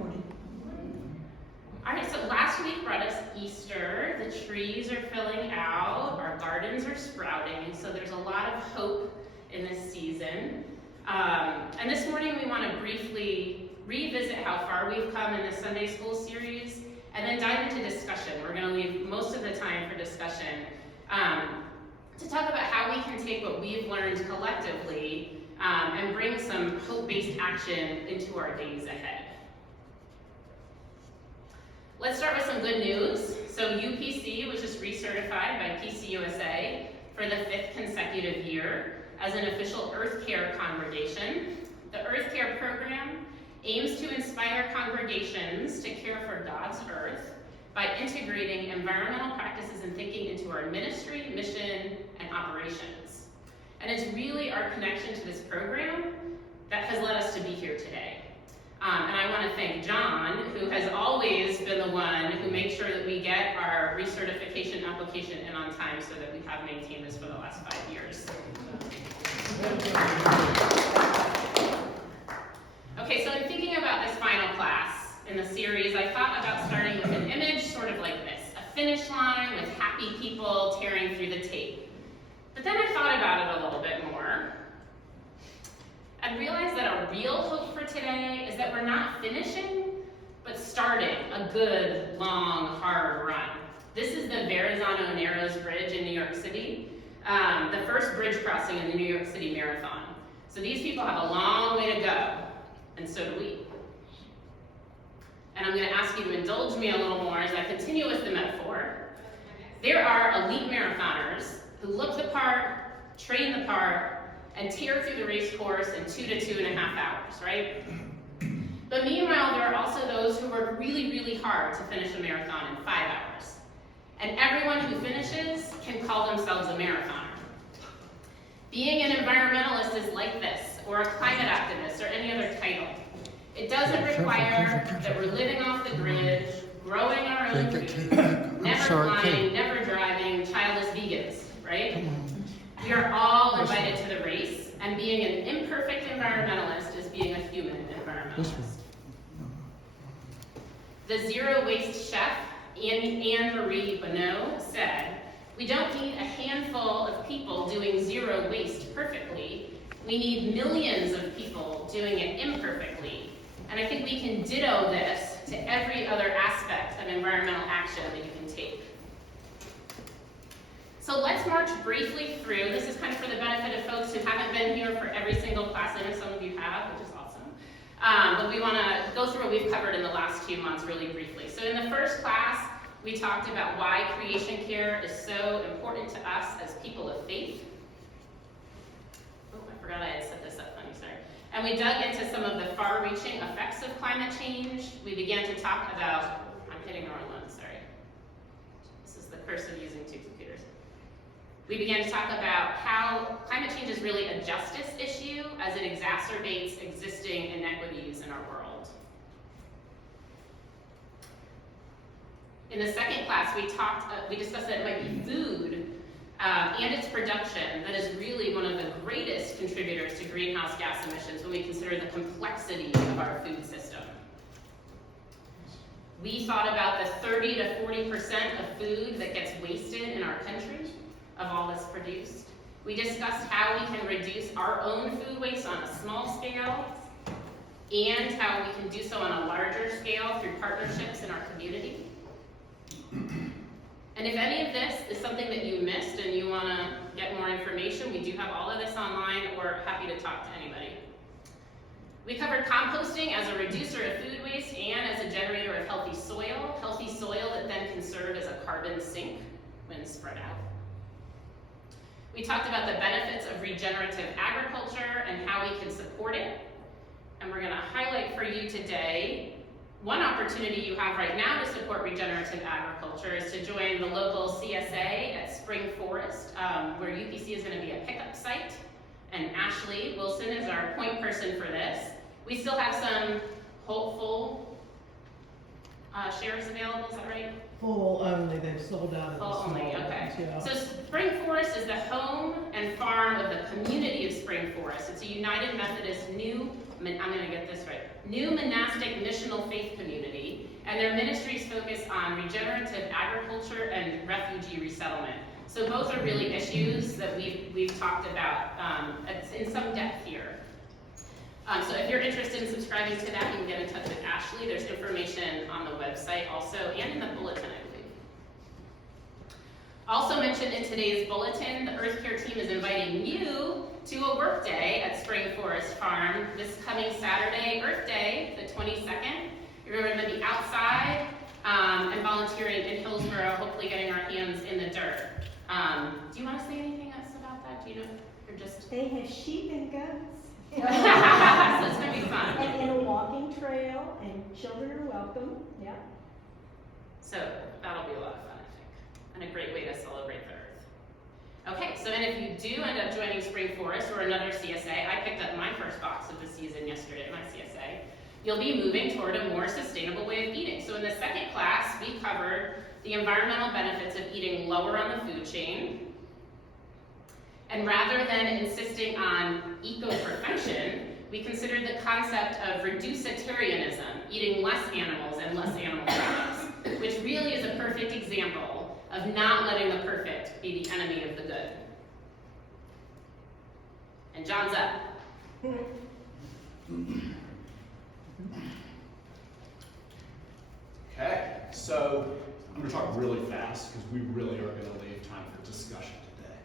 morning. All right, so last week brought us Easter. The trees are filling out, our gardens are sprouting, so there's a lot of hope in this season. And this morning we want to briefly revisit how far we've come in the Sunday School series, and then dive into discussion. We're going to leave most of the time for discussion to talk about how we can take what we've learned collectively and bring some hope-based action into our days ahead. Let's start with some good news. So UPC was just recertified by PCUSA for the 5th consecutive year as an official Earth Care congregation. The Earth Care program aims to inspire congregations to care for God's earth by integrating environmental practices and thinking into our ministry, mission, and operations. And it's really our connection to this program that has led us to be here today. And I want to thank John, who has always been the one who makes sure that we get our recertification application in on time so that we have maintained this for the last 5 years. Okay, so in thinking about this final class in the series, I thought about starting with an image sort of like this, a finish line with happy people tearing through the tape. But then I thought about it a little bit more and realized that our real hope for today is that we're not finishing, but starting a good, long, hard run. This is the Verrazano Narrows Bridge in New York City, the first bridge crossing in the New York City Marathon. So these people have a long way to go, and so do we. And I'm going to ask you to indulge me a little more as I continue with the metaphor. There are elite marathoners who look the part, train the part, and tear through the race course in 2 to 2.5 hours, right? But meanwhile, there are also those who work really, really hard to finish a marathon in 5 hours. And everyone who finishes can call themselves a marathoner. Being an environmentalist is like this, or a climate activist, or any other title. It doesn't require that we're living off the grid, growing our own food, never flying, never driving, childless vegans, right? We are all invited to the race, and being an imperfect environmentalist is being a human environmentalist. The zero waste chef, Anne Marie Bonneau, said, "We don't need a handful of people doing zero waste perfectly. We need millions of people doing it imperfectly." And I think we can ditto this to every other aspect of environmental action that you can take. So let's march briefly through. This is kind of for the benefit of folks who haven't been here for every single class. I know some of you have, which is awesome. But we want to go through what we've covered in the last 2 months really briefly. So in the first class, we talked about why creation care is so important to us as people of faith. Oh, I forgot I had set this up funny, sorry. And we dug into some of the far-reaching effects of climate change. We began to talk about, I'm hitting the wrong one, sorry. This is the curse of using 2 computers. We began to talk about how climate change is really a justice issue as it exacerbates existing inequities in our world. In the second class, we discussed that it might be food and its production that is really one of the greatest contributors to greenhouse gas emissions when we consider the complexity of our food system. We thought about the 30 to 40% of food that gets wasted in our country, of all that's produced. We discussed how we can reduce our own food waste on a small scale and how we can do so on a larger scale through partnerships in our community. And if any of this is something that you missed and you want to get more information, we do have all of this online. We're happy to talk to anybody. We covered composting as a reducer of food waste and as a generator of healthy soil that then can serve as a carbon sink when spread out. We talked about the benefits of regenerative agriculture and how we can support it. And we're going to highlight for you today one opportunity you have right now to support regenerative agriculture is to join the local CSA at Spring Forest, where UPC is going to be a pickup site. And Ashley Wilson is our point person for this. We still have some hopeful shares available, is that right? Full only, they've sold out. Full only, okay. Yeah. So Spring Forest is the home and farm of the community of Spring Forest. It's a United Methodist new I'm going to get this right, new monastic missional faith community, and their ministries focus on regenerative agriculture and refugee resettlement. So both are really issues that we've talked about in some depth here. So if you're interested in subscribing to that, you can get in touch with Ashley. There's information on the website also, and in the bulletin, I believe. Also mentioned in today's bulletin, the Earth Care team is inviting you to a work day at Spring Forest Farm this coming Saturday, Earth Day, the 22nd. You're going to be outside and volunteering in Hillsborough, hopefully getting our hands in the dirt. Do you want to say anything else about that? Do you know? Or just They have sheep and goats. so it's going to be fun. And a walking trail, and children are welcome. Yeah. So that'll be a lot of fun, I think, and a great way to celebrate the Earth. Okay, so and if you do end up joining Spring Forest or another CSA, I picked up my first box of the season yesterday at my CSA, you'll be moving toward a more sustainable way of eating. So in the second class, we covered the environmental benefits of eating lower on the food chain. And rather than insisting on eco-perfection, we considered the concept of reducitarianism, eating less animals and less animal products, which really is a perfect example of not letting the perfect be the enemy of the good. And John's up. Okay, so I'm going to talk really fast because we really are going to leave time for discussion today.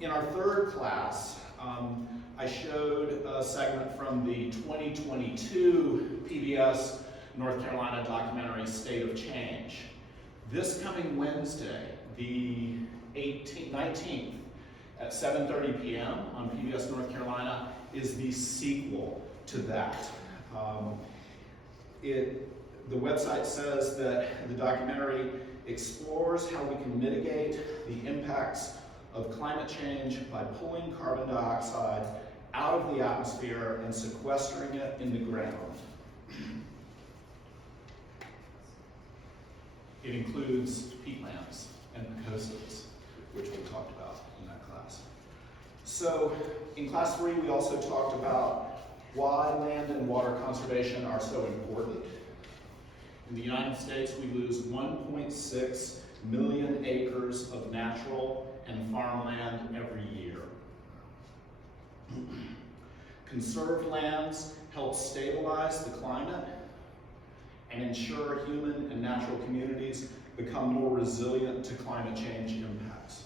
In our third class, I showed a segment from the 2022 PBS North Carolina documentary State of Change. This coming Wednesday, the 19th at 7:30 p.m. on PBS North Carolina is the sequel to that. The website says that the documentary explores how we can mitigate the impacts of climate change by pulling carbon dioxide out of the atmosphere and sequestering it in the ground. It includes peatlands and precocids, which we talked about in that class. So in class 3, we also talked about why land and water conservation are so important. In the United States, we lose 1.6 million acres of natural and farmland every year. Conserved lands help stabilize the climate and ensure human and natural communities become more resilient to climate change impacts.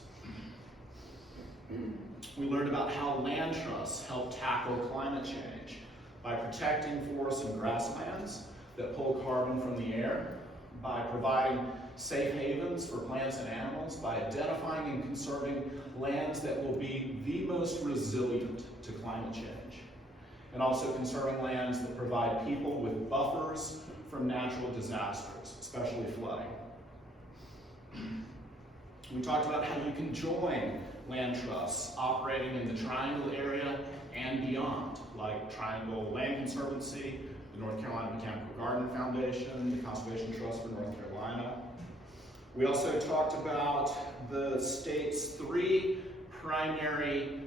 We learned about how land trusts help tackle climate change by protecting forests and grasslands that pull carbon from the air, by providing safe havens for plants and animals, by identifying and conserving lands that will be the most resilient to climate change, and also conserving lands that provide people with buffers from natural disasters, especially flooding. We talked about how you can join land trusts operating in the Triangle area and beyond, like Triangle Land Conservancy, the North Carolina Botanical Garden Foundation, the Conservation Trust for North Carolina. We also talked about the state's 3 primary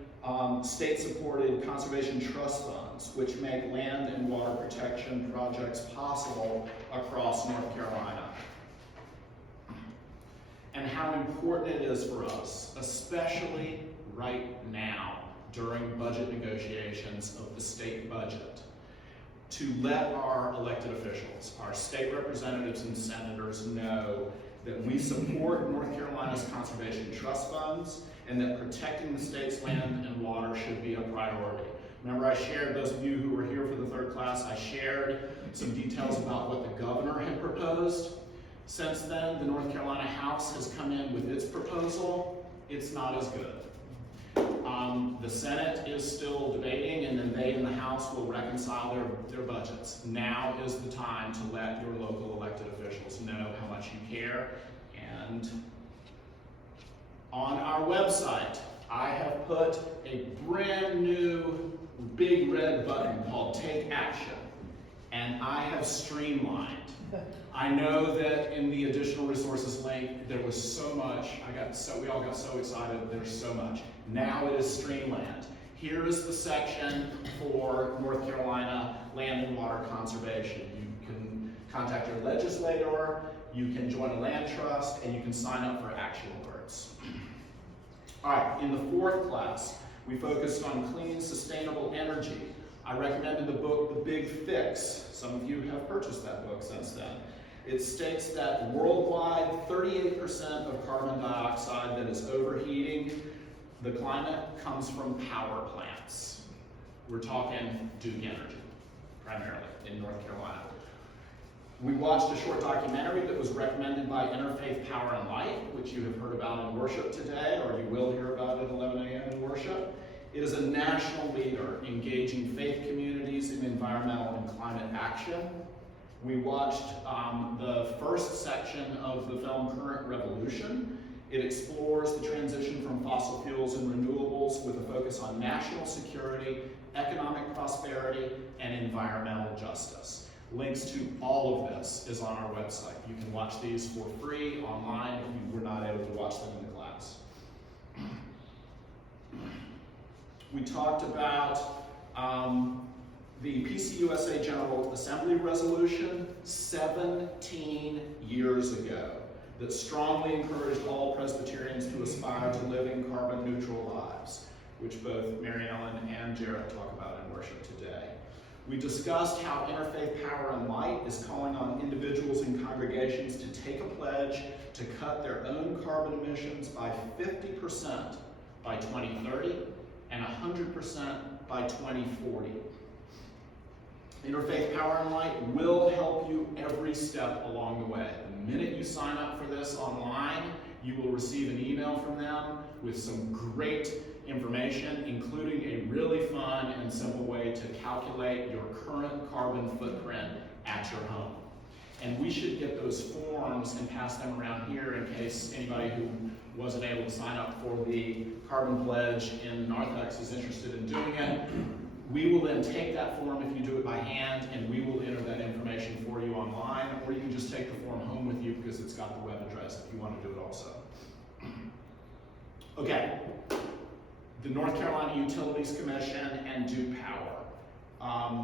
state-supported conservation trust funds, which make land and water protection projects possible across North Carolina. And how important it is for us, especially right now during budget negotiations of the state budget, to let our elected officials, our state representatives and senators know that we support North Carolina's conservation trust funds and that protecting the state's land and water should be a priority. Remember, I shared, those of you who were here for the third class, I shared some details about what the governor had proposed. Since then, the North Carolina House has come in with its proposal. It's not as good. The Senate is still debating, and then they in the House will reconcile their budgets. Now is the time to let your local elected officials know how much you care. And on our website, I have put a brand new big red button called Take Action, and I have streamlined. I know that in the additional resources link, there was so much, we all got so excited, there's so much. Now it is streamlined. Here is the section for North Carolina land and water conservation. You can contact your legislator, you can join a land trust, and you can sign up for action alerts. All right, in the fourth class, we focused on clean, sustainable energy. I recommended the book, The Big Fix. Some of you have purchased that book since then. It states that worldwide, 38% of carbon dioxide that is overheating the climate comes from power plants. We're talking Duke Energy, primarily, in North Carolina. We watched a short documentary that was recommended by Interfaith Power and Light, which you have heard about in worship today, or you will hear about at 11 a.m. in worship. It is a national leader engaging faith communities in environmental and climate action. We watched the first section of the film Current Revolution. It explores the transition from fossil fuels and renewables with a focus on national security, economic prosperity, and environmental justice. Links to all of this is on our website. You can watch these for free online if you were not able to watch them in the class. We talked about the PCUSA General Assembly resolution 17 years ago that strongly encouraged all Presbyterians to aspire to living carbon neutral lives, which both Mary Ellen and Jared talk about in worship today. We discussed how Interfaith Power and Light is calling on individuals and congregations to take a pledge to cut their own carbon emissions by 50% by 2030 and 100% by 2040. Interfaith Power and Light will help you every step along the way. The minute you sign up for this online, you will receive an email from them with some great information, including a really fun and simple way to calculate your current carbon footprint at your home. And we should get those forms and pass them around here in case anybody who wasn't able to sign up for the carbon pledge in Narthex is interested in doing it. We will then take that form if you do it by hand, and we will enter that information for you online, or you can just take the form home with you because it's got the web address if you want to do it also. Okay, the North Carolina Utilities Commission and Duke Power.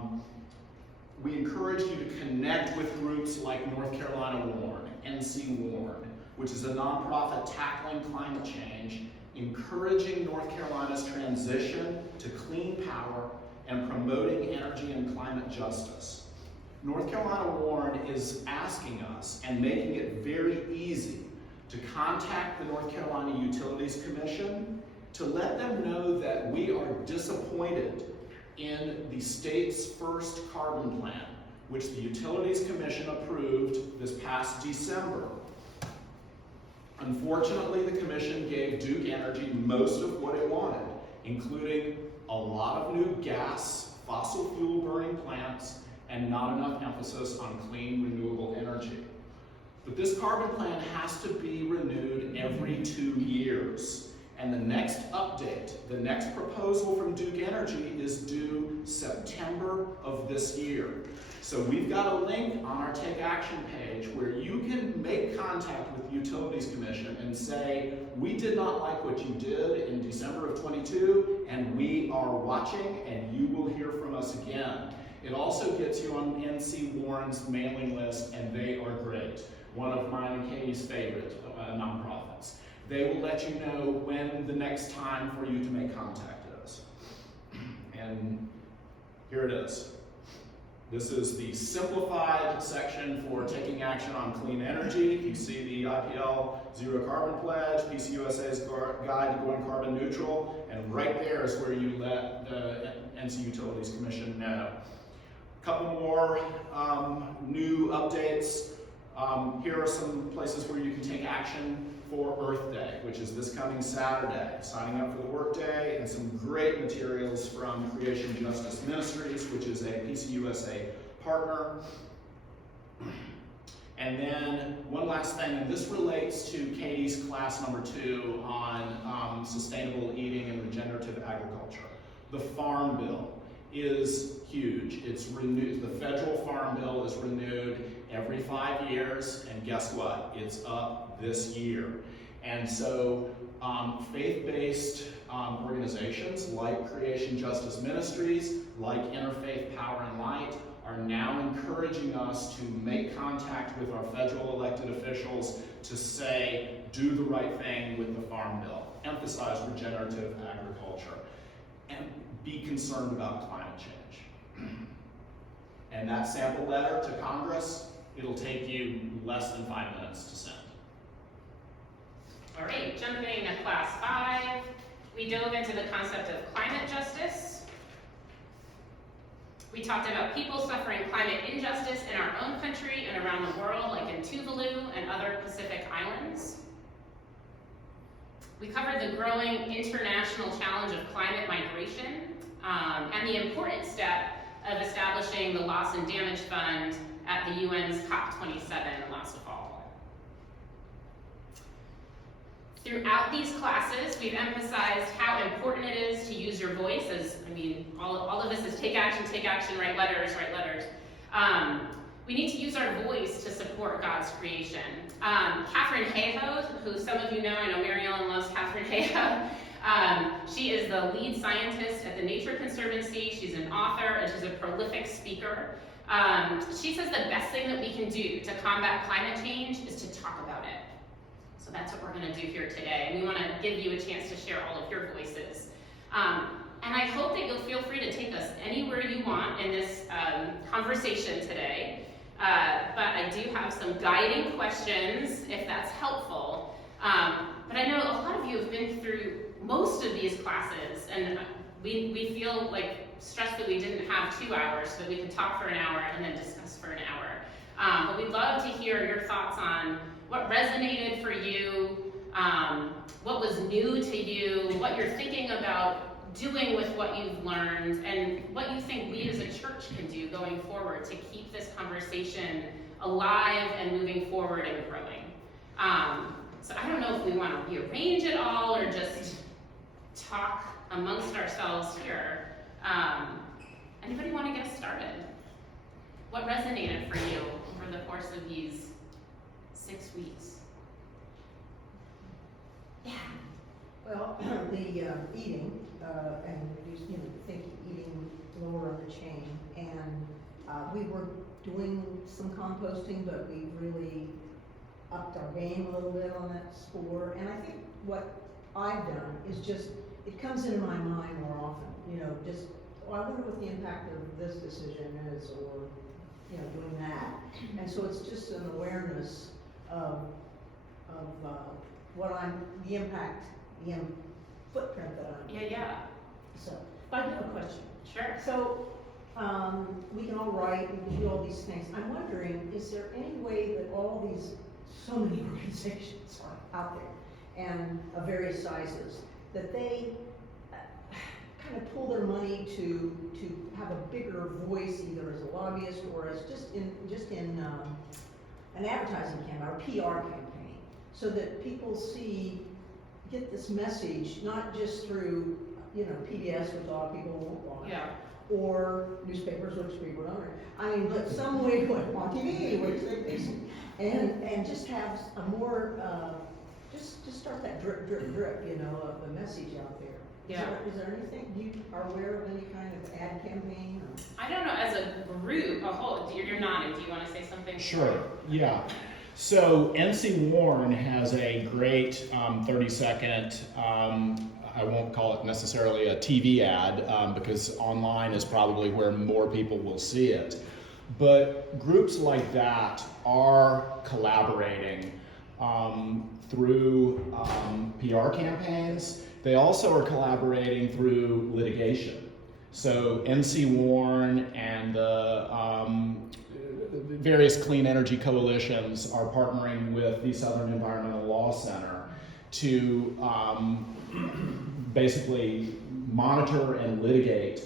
We encourage you to connect with groups like North Carolina WARN, NC WARN, which is a nonprofit tackling climate change, encouraging North Carolina's transition to clean power and promoting energy and climate justice. North Carolina WARN is asking us and making it very easy to contact the North Carolina Utilities Commission to let them know that we are disappointed in the state's first carbon plan, which the Utilities Commission approved this past December. Unfortunately, the Commission gave Duke Energy most of what it wanted, including a lot of new gas, fossil fuel burning plants, and not enough emphasis on clean, renewable energy. But this carbon plan has to be renewed every 2 years. And the next update, the next proposal from Duke Energy is due September of this year. So we've got a link on our Take Action page where you can make contact with the Utilities Commission and say, we did not like what you did in December of 22, and we are watching, and you will hear from us again. It also gets you on NC WARN's mailing list, and they are great. One of mine and Katie's favorite nonprofits. They will let you know when the next time for you to make contact is. And here it is. This is the simplified section for taking action on clean energy. You see the IPL Zero Carbon Pledge, PCUSA's Guide to Going Carbon Neutral, and right there is where you let the NC Utilities Commission know. A couple more new updates. Here are some places where you can take action for Earth Day, which is this coming Saturday. Signing up for the workday and some great materials from Creation Justice Ministries, which is a PCUSA partner. And then one last thing, and this relates to Katie's class number 2 on sustainable eating and regenerative agriculture. The Farm Bill is huge. It's renewed. The federal Farm Bill is renewed every 5 years, and guess what? It's up this year. And so faith-based organizations like Creation Justice Ministries, like Interfaith Power and Light, are now encouraging us to make contact with our federal elected officials to say, do the right thing with the Farm Bill, emphasize regenerative agriculture, and be concerned about climate change. And that sample letter to Congress, it'll take you less than 5 minutes to send. All right, jumping to class 5, we dove into the concept of climate justice. We talked about people suffering climate injustice in our own country and around the world, like in Tuvalu and other Pacific islands. We covered the growing international challenge of climate migration and the important step of establishing the Loss and Damage Fund at the UN's COP27 last fall. Throughout these classes, we've emphasized how important it is to use your voice, as, I mean, all of this is take action, write letters, write letters. We need to use our voice to support God's creation. Catherine Hayhoe, who some of you know, I know Mary Ellen loves Catherine Hayhoe. She is the lead scientist at the Nature Conservancy. She's an author and she's a prolific speaker. She says the best thing that we can do to combat climate change is to talk about it. So that's what we're going to do here today. And we want to give you a chance to share all of your voices. And I hope that you'll feel free to take us anywhere you want in this conversation today. But I do have some guiding questions, if that's helpful. But I know a lot of you have been through most of these classes, and we feel like stressed that we didn't have 2 hours, so that we could talk for an hour and then discuss for an hour. But we'd love to hear your thoughts on what resonated for you, what was new to you, what you're thinking about doing with what you've learned, and what you think we as a church can do going forward to keep this conversation alive and moving forward and growing. So I don't know if we want to rearrange it all or just talk amongst ourselves here. Anybody want to get us started? What resonated for you over the course of these 6 weeks? Yeah. Well, the eating, and you know, think eating lower on the chain, and we were doing some composting, but we really upped our game a little bit on that score. And I think what I've done is just, it comes into my mind more often, you know, just, oh, I wonder what the impact of this decision is, or, you know, doing that. And so it's just an awareness of what the impact, the footprint that I'm. Yeah. So, I have a question. Sure. So, we can all write, we can do all these things. I'm wondering, is there any way that all these, so many organizations are out there, and of various sizes, that they kind of pull their money to have a bigger voice, either as a lobbyist or as just in an advertising campaign or PR campaign, so that people get this message, not just through, you know, PBS, which a lot of people won't watch, Yeah. or newspapers, which people don't read. I mean, but some way, on TV, which they and just have a more, just start that drip, you know, of the message out there. Yeah. Is there anything, you are aware of any kind of ad campaign? Or? I don't know, as a group, you're nodding, do you want to say something? Sure, yeah. So NC Warren has a great 30-second, I won't call it necessarily a TV ad, because online is probably where more people will see it. But groups like that are collaborating through PR campaigns. They also are collaborating through litigation. So NC Warren and the various clean energy coalitions are partnering with the Southern Environmental Law Center to basically monitor and litigate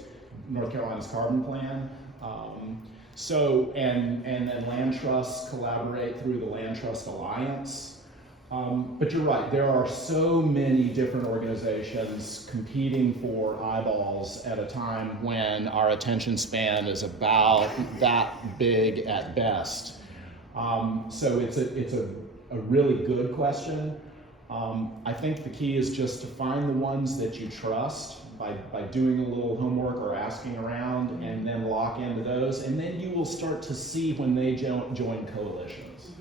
North Carolina's carbon plan. And then land trusts collaborate through the Land Trust Alliance. But you're right, there are so many different organizations competing for eyeballs at a time when our attention span is about that big at best. So it's a really good question. I think the key is just to find the ones that you trust by doing a little homework or asking around, and then lock into those, and then you will start to see when they join coalitions.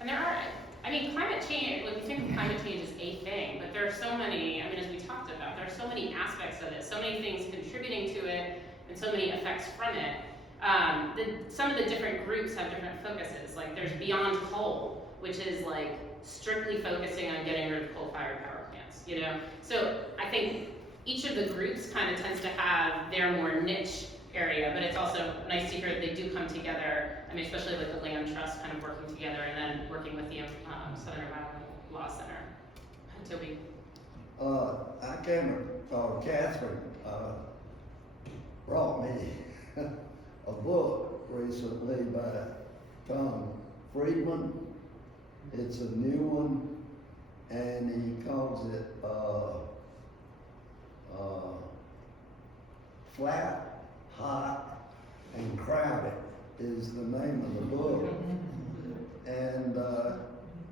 And there are, I mean, climate change, like we think of climate change as a thing, but there are so many, I mean, as we talked about, there are so many aspects of it, so many things contributing to it, and so many effects from it. Some of the different groups have different focuses. Like there's Beyond Coal, which is like strictly focusing on getting rid of coal-fired power plants, you know? So I think each of the groups kind of tends to have their more niche area, but it's also nice to hear that they do come together. I mean, especially like the Land Trust kind of working together and then working with the Southern Environmental Law Center. Toby. Catherine brought me a book recently by Tom Friedman. It's a new one, and he calls it Flat, Hot, and Crowded is the name of the book. And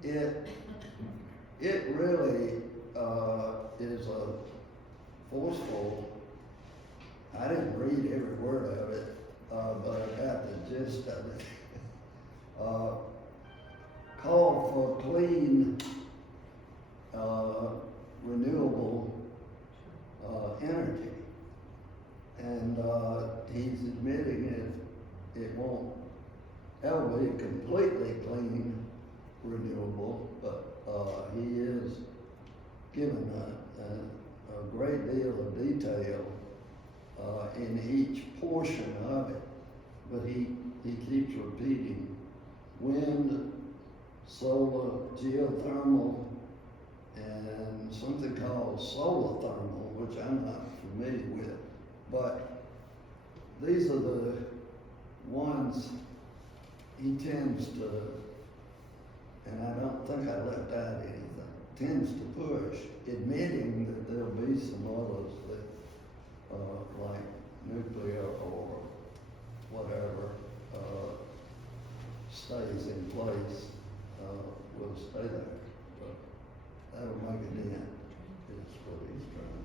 it really is a forceful, I didn't read every word of it, but I got the gist of it. Call for clean, renewable energy. And he's admitting it won't ever be completely clean, renewable, but he is given a great deal of detail in each portion of it. But he keeps repeating wind, solar, geothermal, and something called solar thermal, which I'm not familiar with. But these are the ones he tends to, and I don't think I left out anything, tends to push, admitting that there'll be some others that, like nuclear or whatever, stays in place, will stay there. But that'll make a dent, is what he's trying.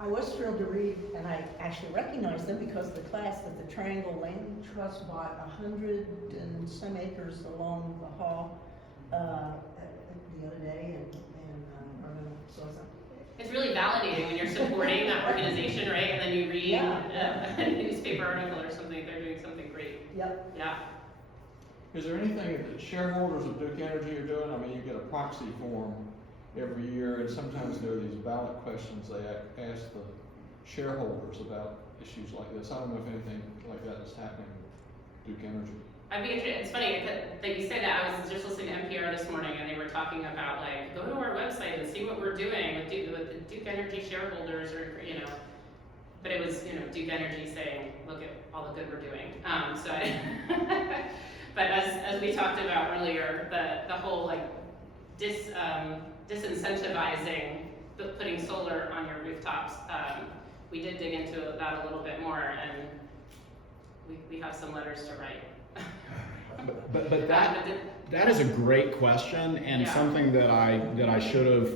I was thrilled to read, and I actually recognized them because the class that the Triangle Land Trust bought 100 and some acres along the hall the other day, and so It's really validating when you're supporting that organization, right? And then you read a newspaper article or something, they're doing something great. Yep. Yeah. Is there anything that shareholders of Duke Energy are doing? I mean, you get a proxy form every year, and sometimes there are these ballot questions they ask the shareholders about issues like this. I don't know if anything like that is happening with Duke Energy. I'd be interested, it's funny that you say that. I was just listening to NPR this morning and they were talking about like, go to our website and see what we're doing with the Duke Energy shareholders, or, you know, but it was, you know, Duke Energy saying, look at all the good we're doing. But as we talked about earlier, the whole like disincentivizing putting solar on your rooftops, we did dig into that a little bit more, and we have some letters to write. But that is a great question, and something that I should have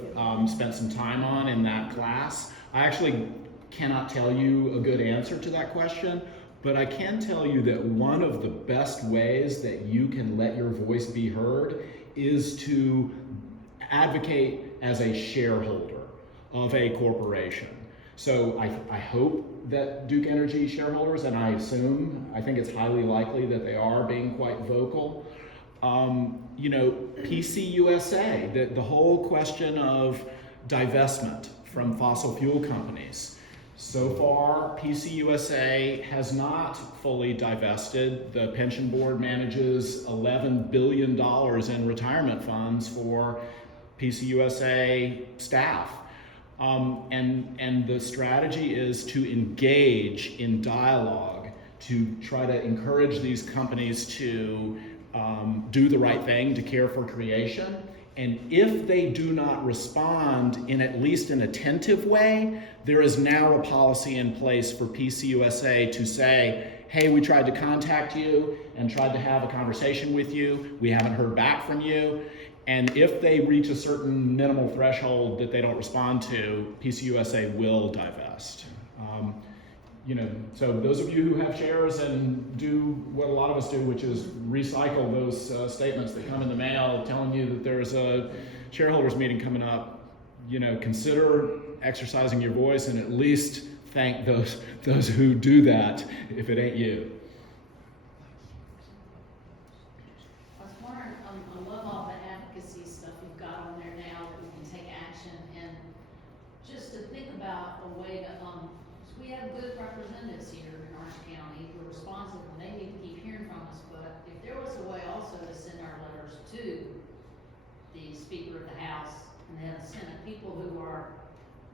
spent some time on in that class. I actually cannot tell you a good answer to that question, but I can tell you that one of the best ways that you can let your voice be heard is to advocate as a shareholder of a corporation. So I hope that Duke Energy shareholders, and I think it's highly likely that they are being quite vocal. You know, PC USA, the whole question of divestment from fossil fuel companies. So far, PC USA has not fully divested. The pension board manages $11 billion in retirement funds for PC USA staff. And the strategy is to engage in dialogue, to try to encourage these companies to do the right thing, to care for creation. And if they do not respond in at least an attentive way, there is now a policy in place for PC USA to say, hey, we tried to contact you and tried to have a conversation with you. We haven't heard back from you. And if they reach a certain minimal threshold that they don't respond to, PCUSA will divest. So those of you who have shares and do what a lot of us do, which is recycle those statements that come in the mail telling you that there's a shareholders meeting coming up, consider exercising your voice and at least thank those who do that if it ain't you. I was wondering, I love all the advocacy stuff we've got on there now that we can take action, and just to think about a way to, 'cause we have good representatives here in Orange County who are responsive, and they need to keep hearing from us, but if there was a way also to send our letters to the Speaker of the House and then the Senate, people who are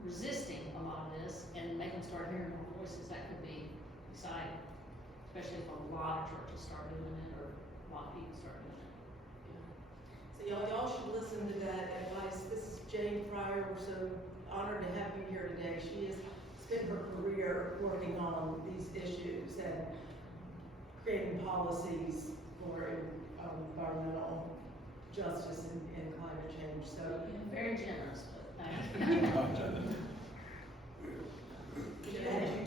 resisting a lot of this, and make them start hearing more voices, that could be exciting, especially if a lot of churches start doing it, or a lot of people start doing it. So y'all should listen to that advice. This is Jane Fryer. We're so honored to have you here today. She has spent her career working on these issues and creating policies for environmental justice and climate change. So Very generous, but thank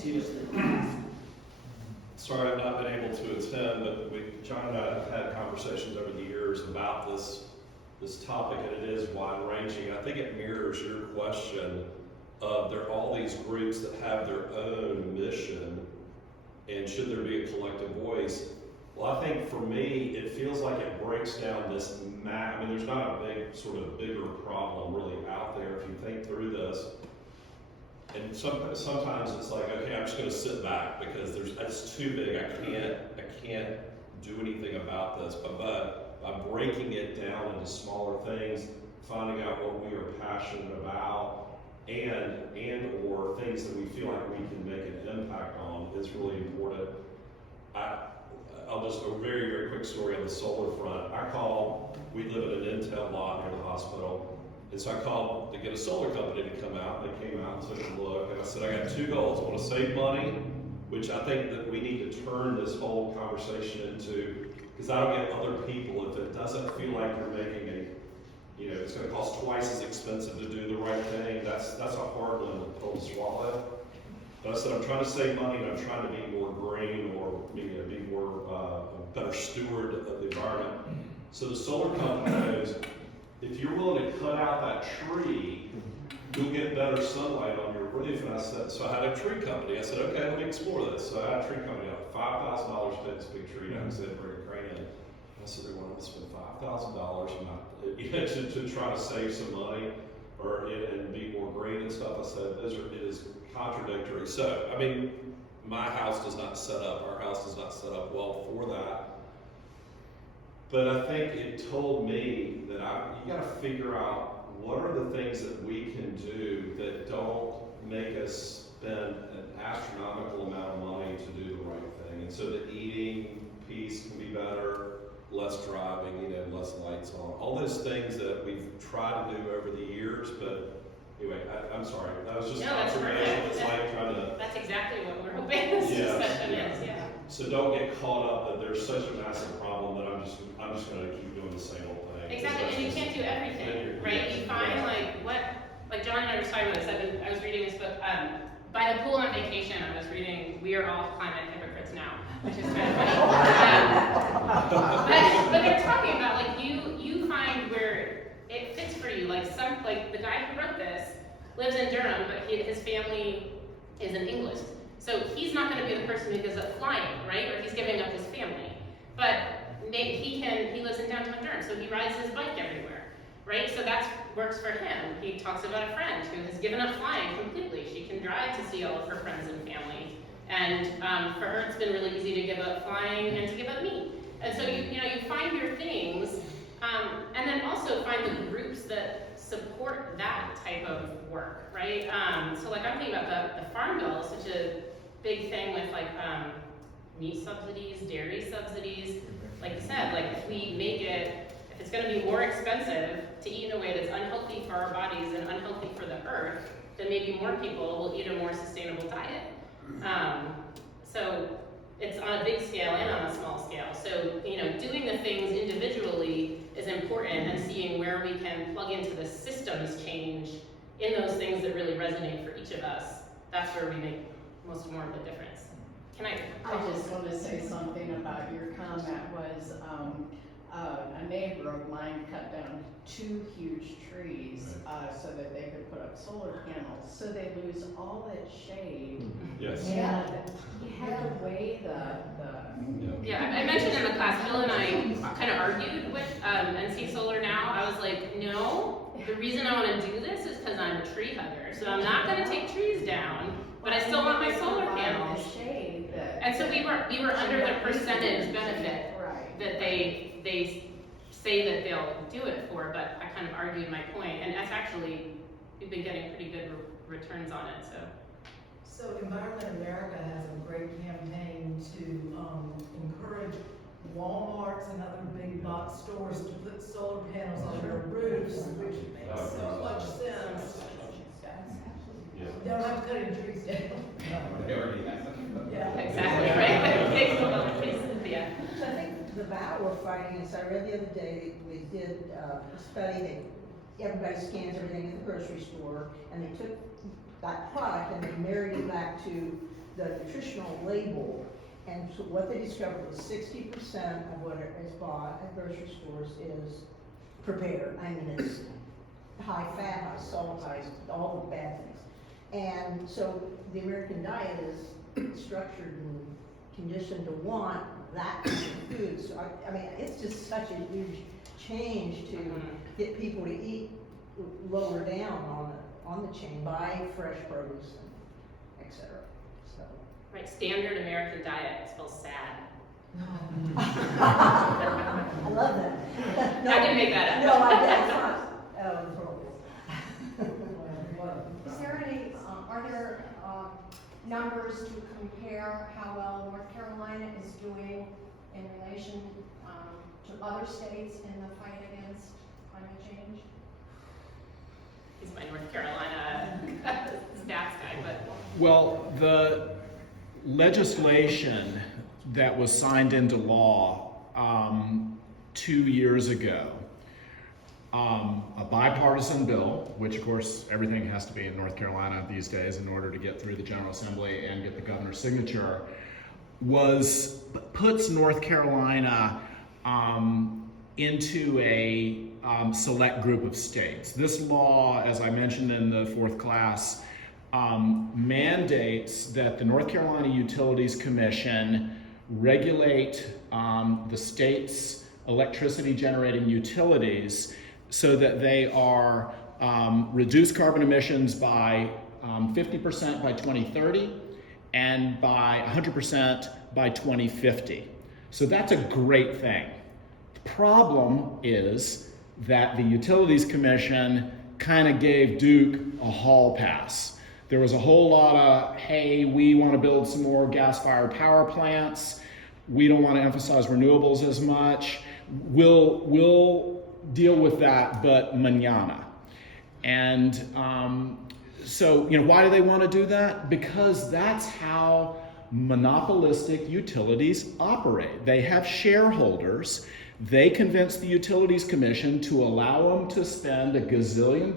you. Sorry I've not been able to attend, but John and I have had conversations over the years about this topic, and it is wide-ranging. I think it mirrors your question of there are all these groups that have their own mission, and should there be a collective voice? Well, I think for me, it feels like it breaks down this there's not a bigger problem really out there if you think through this. And sometimes it's like, okay, I'm just gonna sit back because it's too big. I can't do anything about this. But by breaking it down into smaller things, finding out what we are passionate about, and or things that we feel like we can make an impact on is really important. I'll just go very, very quick story on the solar front. We live in an Intel lot near the hospital. And so I called to get a solar company to come out, and they came out and took a look, and I said, I got two goals. I want to save money, which I think that we need to turn this whole conversation into, because I don't get other people, if it doesn't feel like you're making it's going to cost twice as expensive to do the right thing, that's a hard one to swallow. But I said, I'm trying to save money, and I'm trying to be more green, or be more, a better steward of the environment. So the solar company goes, if you're willing to cut out that tree, you'll get better sunlight on your roof. And I said, so I had a tree company. I said, okay, let me explore this. So I had a tree company, $5,000 to take this big tree down, said, bring a crane in. I said, they want to spend $5,000 to try to save some money and be more green and stuff. I said, it is contradictory. So, my house does not set up, our house does not set up well for that. But I think it told me that you got to figure out what are the things that we can do that don't make us spend an astronomical amount of money to do the right thing. And so the eating piece can be better, less driving, less lights on. All those things that we've tried to do over the years, but anyway, I'm sorry. That was just confirmation. It's like trying to. That's exactly what we're hoping this discussion is. Yeah. So don't get caught up that there's such a massive problem that I'm just going to keep doing the same old thing. Exactly, and you can't do everything, right? You find like John and I were talking about this. I was reading this book. By the pool on vacation, I was reading "We Are All Climate Hypocrites Now," which is kind of funny. But they're talking about you find where it fits for you. The guy who wrote this lives in Durham, but his family is in England. So he's not going to be the person who gives up flying, right? Or he's giving up his family. But he lives in downtown Durham, so he rides his bike everywhere, right? So that works for him. He talks about a friend who has given up flying completely. She can drive to see all of her friends and family. And for her, it's been really easy to give up flying and to give up meat. And so you find your things, and then also find the groups that support that type of work, right? So I'm thinking about the Farm Bill is such a big thing with meat subsidies, dairy subsidies. Like you said, if we make it, if it's going to be more expensive to eat in a way that's unhealthy for our bodies and unhealthy for the earth, then maybe more people will eat a more sustainable diet. So it's on a big scale and on a small scale. So doing the things individually is important. department and seeing where we can plug into the systems change in those things that really resonate for each of us. That's where we make more of the difference. Can I? I just want to say something about your comment was, a neighbor of mine cut down 2 huge trees, so that they could put up solar panels, so they lose all that shade. Yes. And you had to weigh the. Yeah, I mentioned in the class, Bill and I kind of argued with NC Solar now. I was like, no, the reason I want to do this is because I'm a tree hugger. So I'm not going to take trees down, but I still want my solar panels. The shade that. And so we were under the percentage benefit Right. that they say that they'll do it for, but I kind of argued my point, and that's actually, we've been getting pretty good returns on it, so. So Environment America has a great campaign to encourage Walmarts and other big box stores to put solar panels on their roofs, which makes so much sense. Yeah. They don't have to cut any trees down. Yeah. Exactly, right? Yeah. So I think the battle we're fighting is, I read the other day, we did a study that everybody scans everything in the grocery store, and they took that product and they married it back to the nutritional label. And so what they discovered was 60% of what is bought at grocery stores is prepared. I mean, it's high fat, high salt, all the bad things. And so the American diet is structured and conditioned to want that kind of food. So I mean, it's just such a huge change to get people to eat lower down on the chain, buy fresh produce, and et cetera. So. Right, standard American diet spells sad. I love that. I didn't make that up. No, that's not. Oh, it's horrible. Is there any, are there numbers to compare how well North Carolina is doing in relation to other states in the fight against climate change? He's my North Carolina stats guy, but. Well, the legislation that was signed into law 2 years ago, a bipartisan bill, which of course everything has to be in North Carolina these days in order to get through the General Assembly and get the governor's signature, puts North Carolina into a select group of states. This law, as I mentioned in the 4th class, mandates that the North Carolina Utilities Commission regulate the state's electricity generating utilities so that they are reduce carbon emissions by 50% by 2030 and by 100% by 2050. So that's a great thing. The problem is that the Utilities Commission kind of gave Duke a hall pass. There was a whole lot of, hey, we want to build some more gas-fired power plants. We don't want to emphasize renewables as much. We'll deal with that, but mañana. And so, why do they want to do that? Because that's how monopolistic utilities operate. They have shareholders. They convince the Utilities Commission to allow them to spend $1 gazillion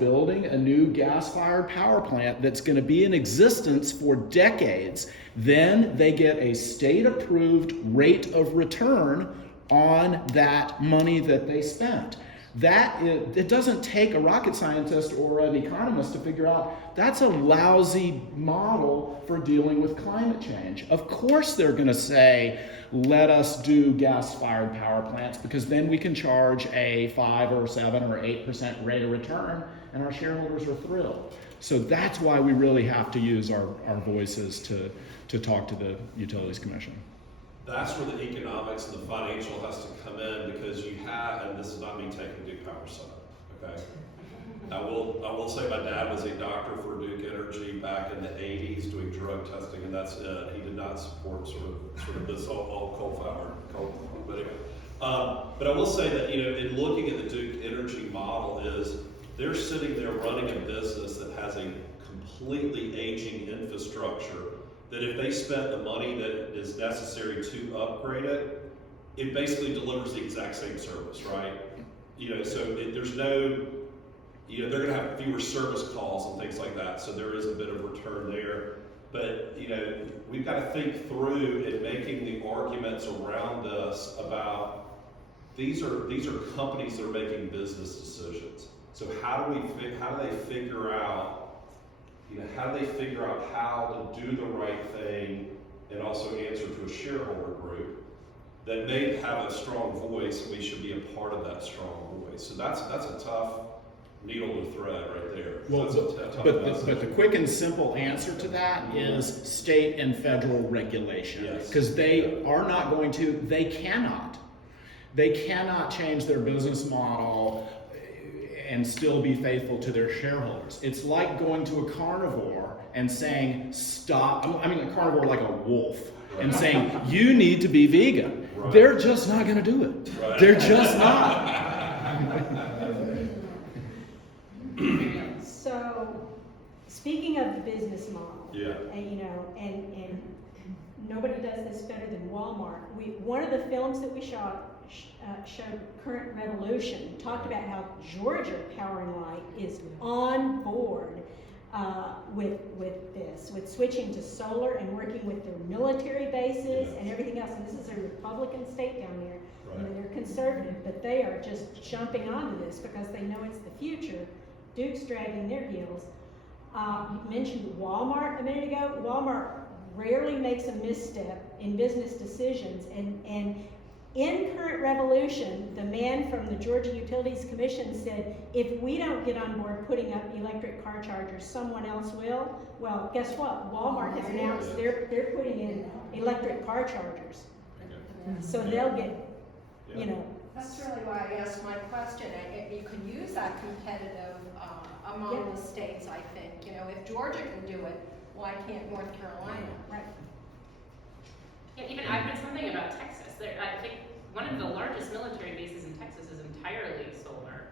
building a new gas-fired power plant that's going to be in existence for decades. Then they get a state-approved rate of return on that money that they spent. It doesn't take a rocket scientist or an economist to figure out that's a lousy model for dealing with climate change. Of course they're going to say, let us do gas-fired power plants because then we can charge a 5 or 7 or 8% rate of return and our shareholders are thrilled. So that's why we really have to use our voices to talk to the Utilities Commission. That's where the economics and the financial has to come in, because you have, and this is not me taking Duke Power side, okay? I will say my dad was a doctor for Duke Energy back in the 80s doing drug testing, and that's it. He did not support sort of this all coal-fired, but anyway. But I will say that, in looking at the Duke Energy model is, they're sitting there running a business that has a completely aging infrastructure, that if they spent the money that is necessary to upgrade it, it basically delivers the exact same service, right? there's no, they're gonna have fewer service calls and things like that, so there is a bit of return there. But, we've got to think through in making the arguments around us about these are companies that are making business decisions. So how do they figure out how to do the right thing and also answer to a shareholder group that may have a strong voice, and we should be a part of that strong voice. So that's a tough needle to thread right there. Well, That's a tough but message. the quick and simple answer to that is state and federal regulation. Yes. Because they are not going to, they cannot change their business model and still be faithful to their shareholders. It's like going to a carnivore and saying, stop, a carnivore like a wolf, and saying, you need to be vegan. Right. They're just not gonna do it. Right. They're just not. So, speaking of the business model. Yeah. And nobody does this better than Walmart. One of the films that we showed Current Revolution, talked about how Georgia Power and Light is on board with this, with switching to solar and working with their military bases and everything else. And this is a Republican state down there. Right. They're conservative, but they are just jumping onto this because they know it's the future. Duke's dragging their heels. You mentioned Walmart a minute ago. Walmart rarely makes a misstep in business decisions, and in Current Revolution, the man from the Georgia Utilities Commission said, if we don't get on board putting up electric car chargers, someone else will. Well, guess what? Walmart has announced they're putting in electric car chargers. So they'll get, That's really why I asked my question. You can use that competitive among the states, I think. If Georgia can do it, why can't North Carolina? Right. Yeah, even I've read something about Texas. I think one of the largest military bases in Texas is entirely solar.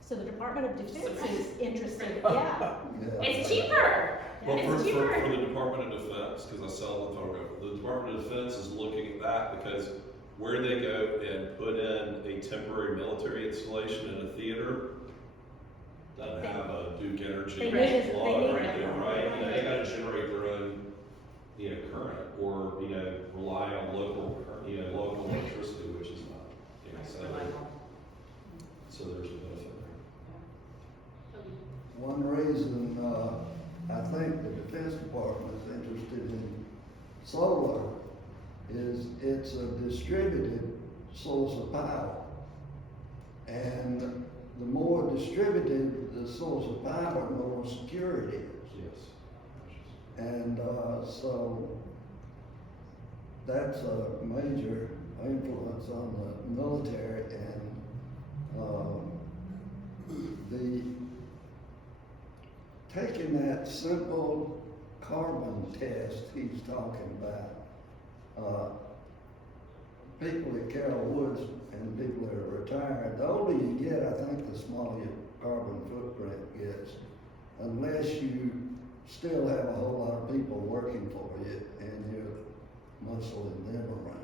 So the Department of Defense So- is interested, Yeah. It's cheaper. Well, It's for cheaper. the Department of Defense, because I sell the photo, the Department of Defense is looking at that because where they go and put in a temporary military installation in a theater doesn't have a Duke Energy They need it, plug they need right it. there, right? They gotta generate their own, current or, rely on local electricity, which is not, so there's a benefit there. One reason, I think the Defense Department is interested in solar is it's a distributed source of power. And the more distributed the source of power, the more secure it is. Yes. And so that's a major influence on the military, and the taking that simple carbon test he's talking about, people that Carol Woods and people that are retired, the older you get, I think the smaller your carbon footprint gets, unless you still have a whole lot of people working for you and you're muscling them around.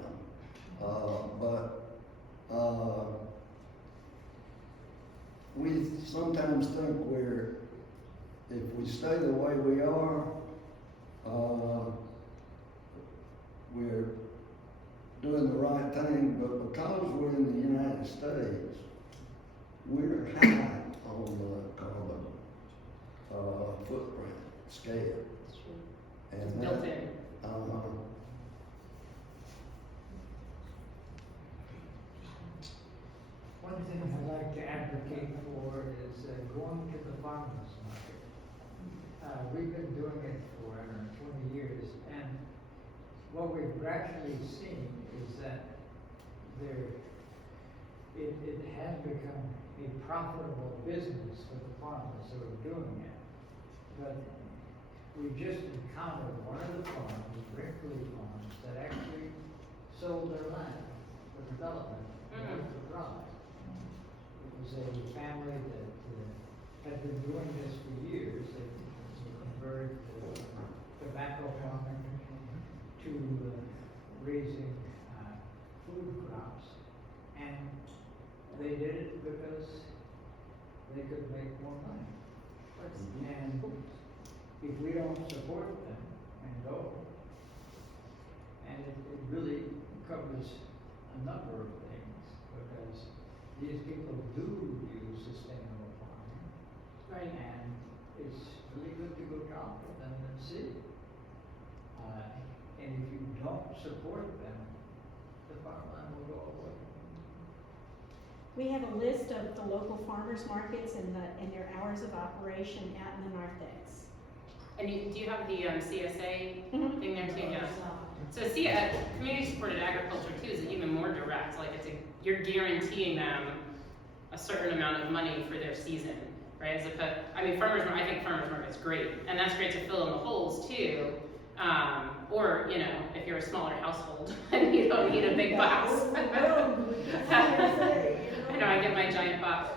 We sometimes think if we stay the way we are, we're doing the right thing, but because we're in the United States, we're high on the carbon footprint scale. And It's built in. One thing I'd like to advocate for is going to the farmers market. We've been doing it for 20 years, and what we've gradually seen is that it has become a profitable business for the farmers who are doing it. But we just encountered one of the farms, Brinkley Farms, that actually sold their land for development north of Raleigh. It was a family that had been doing this for years. They converted tobacco farming to raising food crops, and could make more money. And if we don't support them and go, and it really covers a number of things, because these people do use sustainable farming. Right. And it's really good to go talk to them and see. And if you don't support them, the farmland will go away. We have a list of the local farmers markets and their hours of operation out in the narthex. And do you have the CSA Mhm. thing there too? Yeah. So community supported agriculture too is even more direct. Like you're guaranteeing them a certain amount of money for their season, right? I think farmers market's great, and that's great to fill in the holes too. Or if you're a smaller household and you don't need a big box. I know I get my giant box.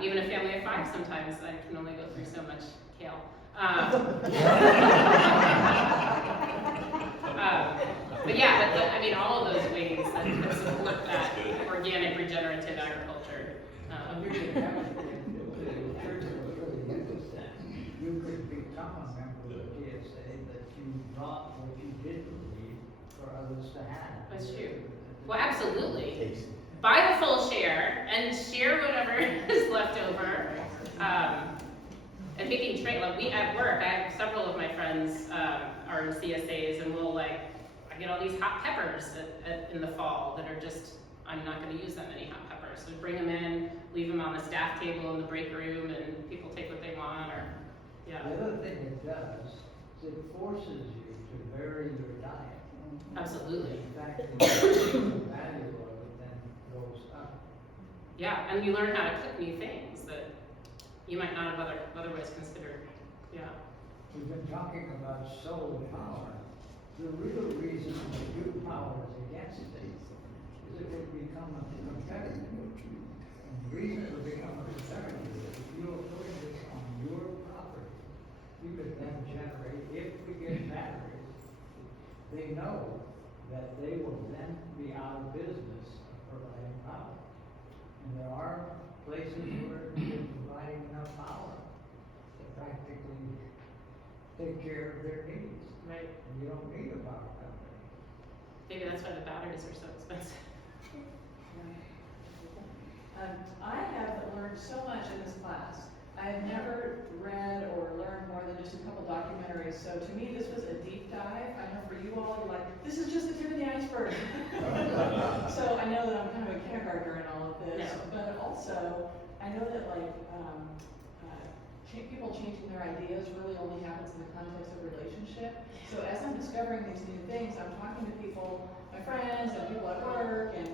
Even a family of 5 sometimes I can only go through so much kale. But yeah, I mean, all of those ways that support that organic regenerative agriculture. You could have it, the church was really interesting. You could become a member of the TSA that you brought what you didn't need for others to have. That's true. Well, absolutely. Buy the full share and share whatever is left over. And making trade, like at work, I have several of my friends are in CSAs, and I get all these hot peppers in the fall that are just, I'm not gonna use that many hot peppers. So bring them in, leave them on the staff table in the break room, and people take what they want, The other thing it does is it forces you to vary your diet. Absolutely. In fact, the value of it then goes up. Yeah, and you learn how to cook new things that you might not have otherwise considered. Yeah. We've been talking about solar power. The real reason that Duke Power is against it is it would become a competitor. And the reason it would become a competitor is if you are putting this on your property, you could then generate, if we get batteries, they know that they will then be out of business of providing power. And there are places where they're providing enough power to practically take care of their needs. Right. And you don't need a power company. Maybe that's why the batteries are so expensive. I have learned so much in this class. I have never read or learned more than just a couple documentaries, so to me this was a deep dive. I know for you all, you're like, this is just the tip of the iceberg. So I know that I'm kind of a kindergartner in all of this, but also I know that people changing their ideas really only happens in the context of relationship. So as I'm discovering these new things, I'm talking to people, my friends and people at work, and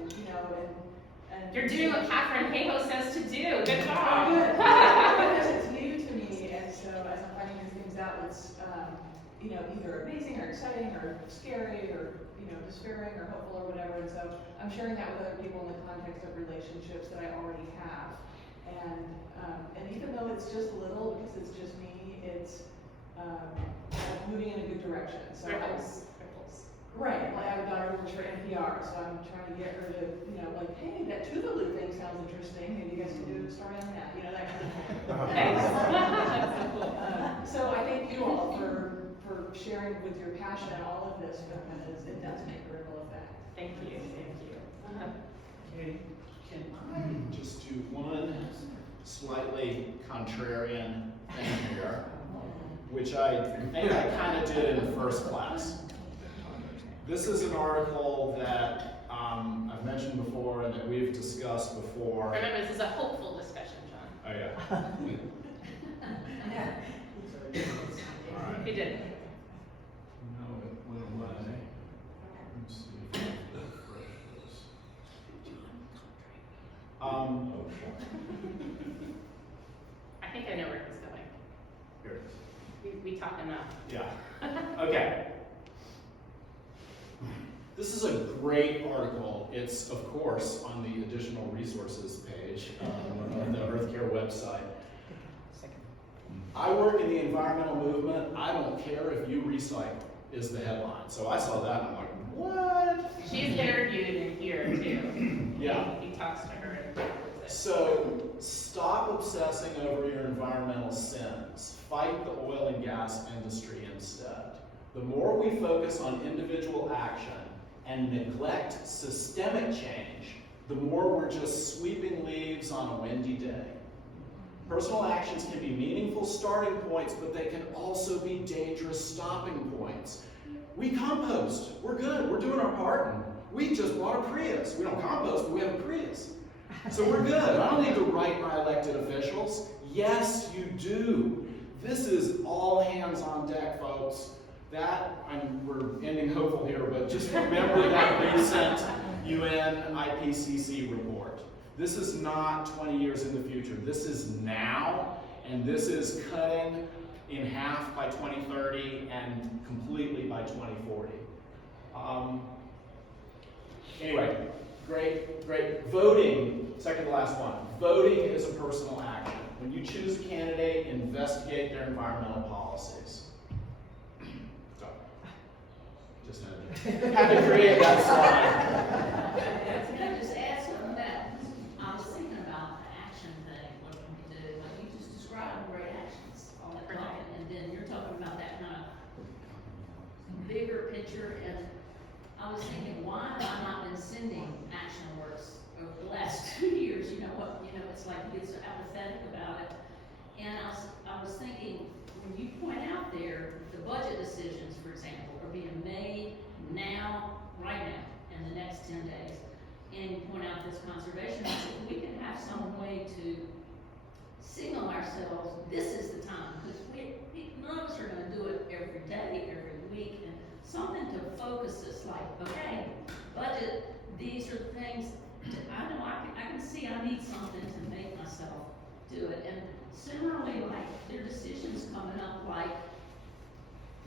and You're doing what Catherine Hayhoe says to do. Good oh, job. good. Because it's new to me, and so as I'm finding these things out, it's either amazing or exciting or scary or despairing or hopeful or whatever. And so I'm sharing that with other people in the context of relationships that I already have. And even though it's just little, because it's just me, it's moving in a good direction. So Ripples. right, like I have a daughter who works for NPR, so I'm trying to get her to, hey, that Tuvalu thing sounds interesting, maybe you guys can do a story on that, that kind of thing. So I thank you all for sharing with your passion all of this, because it does make a ripple effect. Thank you. Okay, can I just do one slightly contrarian thing here, which I think I kind of did in the first class. This is an article that I've mentioned before and that we've discussed before. Remember, this is a hopeful discussion, John. Oh, yeah. All right. He did. No, it went away. Let's see if I can refresh this. I think I know where he's going. Here it is. We talk enough. Yeah. Okay. This is a great article. It's, of course, on the additional resources page of the Earth Care website. I work in the environmental movement. I don't care if you recycle, is the headline. So I saw that and I'm like, what? She's interviewed in here too. Yeah. He talks to her. So stop obsessing over your environmental sins. Fight the oil and gas industry instead. The more we focus on individual action and neglect systemic change, the more we're just sweeping leaves on a windy day. Personal actions can be meaningful starting points, but they can also be dangerous stopping points. We compost. We're good. We're doing our part. We just bought a Prius. We don't compost, but we have a Prius. So we're good. I don't need to write my elected officials. Yes, you do. This is all hands on deck, folks. We're ending hopeful here, but just remember that recent UN IPCC report. This is not 20 years in the future. This is now, and this is cutting in half by 2030 and completely by 2040. Anyway, great. Voting, second to last one. Voting is a personal action. When you choose a candidate, investigate their environmental policies. So, just had to create that slide. Can I just add something to that? I was thinking about the action thing, what can we do? Like you just described great actions, all that talking, and then you're talking about that kind of bigger picture. And I was thinking, why have I not been sending action alerts over the last 2 years? You know what? You know, it's like you get so apathetic about it. And I was thinking, when you point out there, the budget decisions, for example, are being made now, right now, in the next 10 days. And you point out this conservation, I said, we can have some way to signal ourselves, this is the time, because none of us are gonna do it every day, every week, and something to focus us, like, okay, budget, these are the things, I know I can see I need something to make myself do it. And similarly, like, there are decisions coming up, like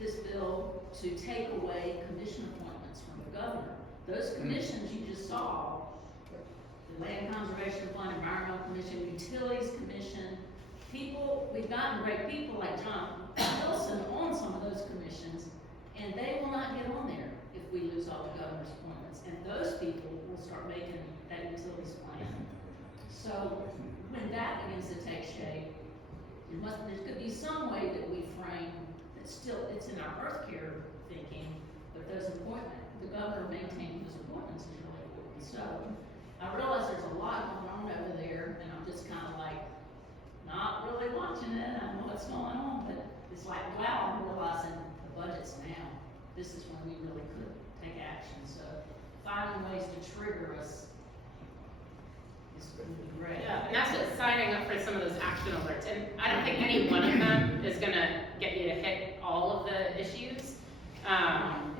this bill to take away commission appointments from the governor. Those commissions you just saw, the Land Conservation Fund, Environmental Commission, Utilities Commission, we've gotten great people like John Wilson on some of those commissions, and they will not get on there if we lose all the governor's appointments. And those people will start making that utilities plan. So when that begins to take shape, there could be some way that we frame that it's in our Earth Care thinking, but those appointments, the governor maintaining those appointments is really important. So I realize there's a lot going on over there, and I'm just kind of like, not really watching it. I know what's going on, but it's like, wow, I'm realizing the budget's now. This is when we really could take action. So finding ways to trigger us is really great. Yeah, and that's what signing up for some of those action alerts. And I don't think any one of them is gonna get you to hit all of the issues.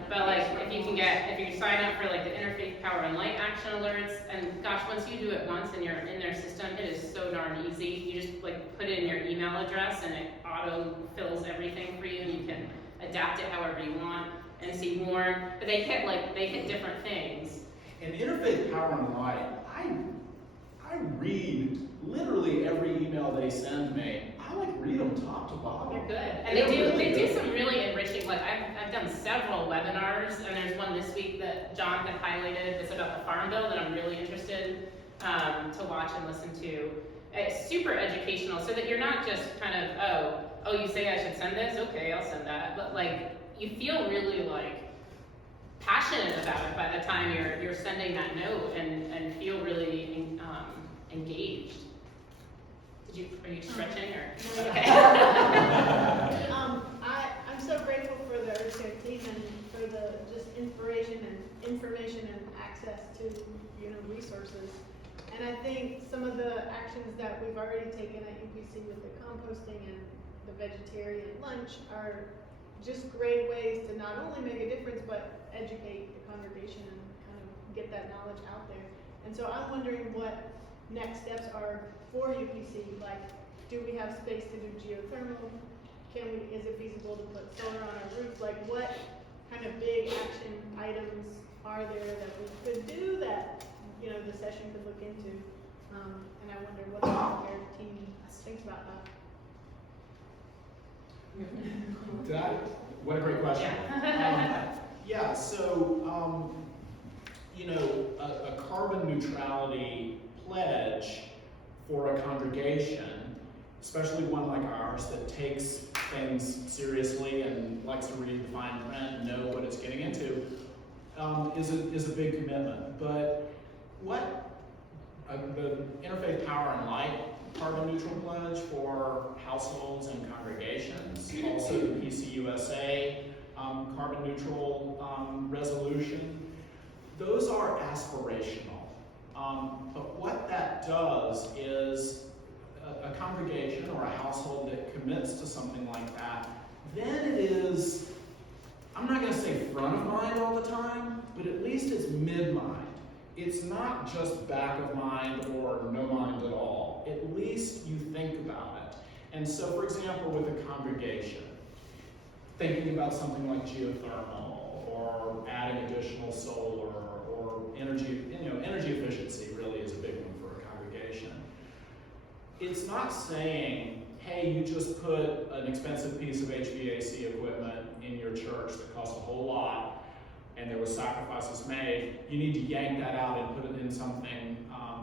But like, if you sign up for like the interfaith power and light action alerts, and gosh, once you do it once and you're in their system, it is so darn easy. You just like put in your email address and it auto fills everything for you, and you can adapt it however you want and see more. But they hit different things. And Interfaith Power and Light, I read literally every email they send me. I like read them top to bottom. They're good, and they do some really enriching. Like I've done several webinars, and there's one this week that John had highlighted. It's about the Farm Bill that I'm really interested to watch and listen to. It's super educational, so that you're not just kind of oh you say I should send this, okay, I'll send that, but like you feel really like passionate about it by the time you're sending that note, and feel really engaged. Are you stretching or? Okay. I'm so grateful for the Earth Care team and for the just inspiration and information and access to resources. And I think some of the actions that we've already taken at UPC with the composting and the vegetarian lunch are just great ways to not only make a difference but educate the congregation and kind of get that knowledge out there. And so I'm wondering what next steps are for UPC. Like, do we have space to do geothermal? Is it feasible to put solar on our roof? Like, what kind of big action items are there that we could do that, the session could look into? And I wonder what the healthcare team thinks about that. What a great question. So, a carbon neutrality pledge for a congregation, especially one like ours that takes things seriously and likes to read the fine print and know what it's getting into, is a big commitment. But what the Interfaith Power and Light carbon neutral pledge for households and congregations, also the PCUSA carbon neutral resolution, those are aspirational. But what that does is a congregation or a household that commits to something like that, then it is, I'm not going to say front of mind all the time, but at least it's mid-mind. It's not just back of mind or no mind at all. At least you think about it. And so, for example, with a congregation, thinking about something like geothermal or adding additional solar or energy, energy efficiency really is a big one for a congregation. It's not saying, hey, you just put an expensive piece of HVAC equipment in your church that costs a whole lot, and there was sacrifices made, you need to yank that out and put it in something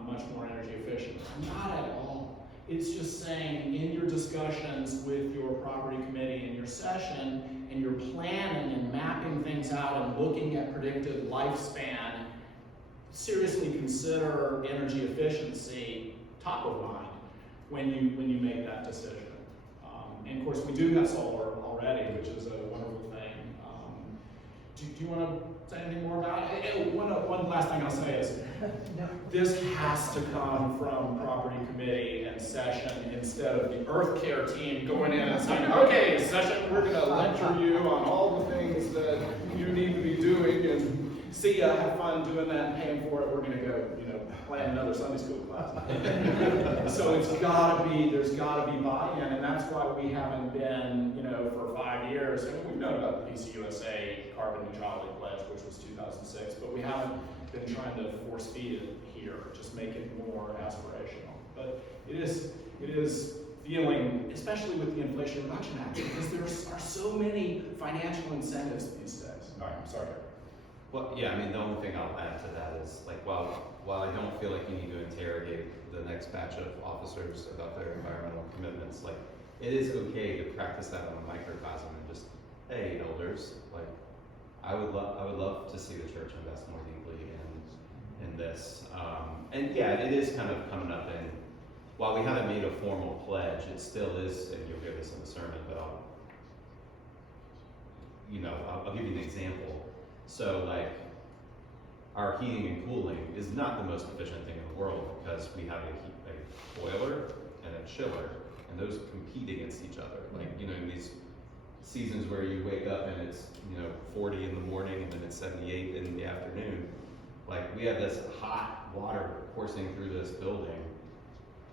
much more energy efficient. Not at all. It's just saying in your discussions with your property committee in your session, and you're planning and mapping things out and looking at predicted lifespan, seriously consider energy efficiency top of mind when you make that decision. And of course, we do have solar already, which is a wonderful thing. Do you want to say anything more about it? One last thing I'll say is, this has to come from property committee and session instead of the Earth Care team going in and saying, okay, session, we're going to lecture you on all the things that you need to be doing, and see ya, have fun doing that and paying for it. We're going to go, plan another Sunday school class. So there's gotta be buy-in, and that's why we haven't been, for 5 years. I mean, we've known about the PCUSA carbon neutrality pledge, which was 2006, but we haven't been trying to force feed it here, just make it more aspirational. But it is feeling, especially with the Inflation Reduction Act, because there are so many financial incentives these days. All right, I'm sorry. Well, yeah, I mean, the only thing I'll add to that is, like, while I don't feel like you need to interrogate the next batch of officers about their environmental commitments, like, it is okay to practice that on a microcosm and just, hey, elders, like, I would love to see the church invest more deeply in this. And yeah, it is kind of coming up in, while we haven't made a formal pledge, it still is, and you'll hear this in the sermon, but I'll give you an example. So, like, our heating and cooling is not the most efficient thing in the world because we have a boiler and a chiller, and those compete against each other. Like, in these seasons where you wake up and it's, 40 in the morning and then it's 78 in the afternoon, like, we have this hot water coursing through this building,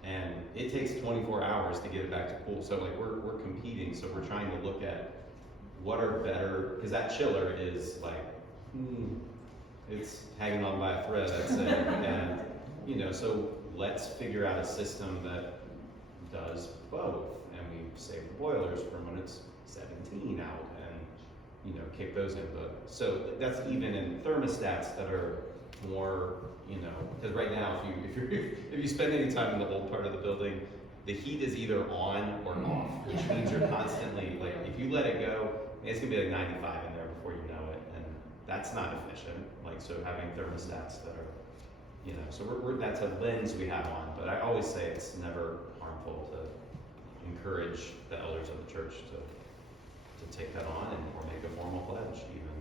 and it takes 24 hours to get it back to cool. So, like, we're competing, so we're trying to look at what are better, because that chiller is like, it's hanging on by a thread, I'd say. And, so let's figure out a system that does both. And we save the boilers from when it's 17 out and, kick those in. So that's even in thermostats that are more, because right now, if you spend any time in the old part of the building, the heat is either on or off, which means you're constantly, like, if you let it go, it's gonna be like 95 in there before you know it, and that's not efficient. Like, so having thermostats that are, so that's a lens we have on, but I always say it's never harmful to encourage the elders of the church to take that on or make a formal pledge even.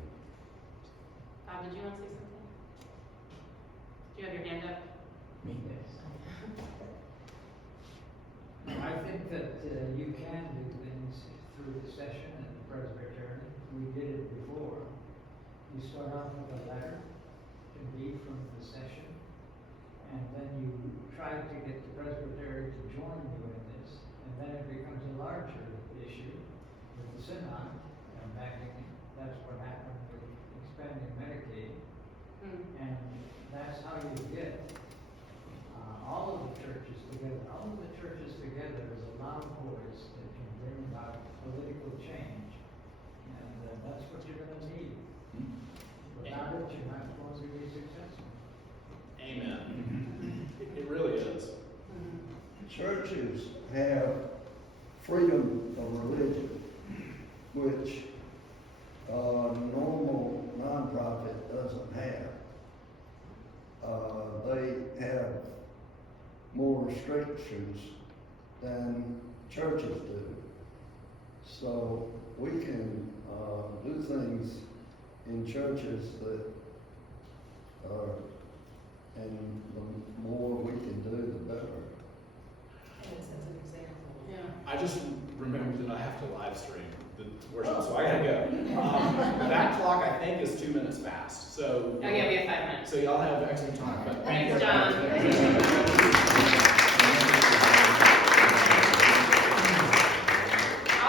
Bob, did you want to say something? Do you have your hand up? Yes. I think that you can do things through the session and the presbytery. We did it before. You start off with a letter to be from the session, and then you try to get the presbytery to join you in this, and then it becomes a larger issue with the synod and backing it. That's what happened with expanding Medicaid, and that's how you get all of the churches together. All of the churches together is a loud voice that can bring about political change, and that's what you're going to need. Without it, you're not going to be successful. Amen. It really is. have freedom of religion, which normal nonprofit doesn't have. They have more restrictions than churches do. So we can do things in churches that and the more we can do, the better. And it's as an example. Yeah. I just remembered that I have to live stream the worship, so I gotta go. That clock, I think, is 2 minutes past, so. Okay, we have 5 minutes. So y'all have extra time, but thank you. Thanks, John.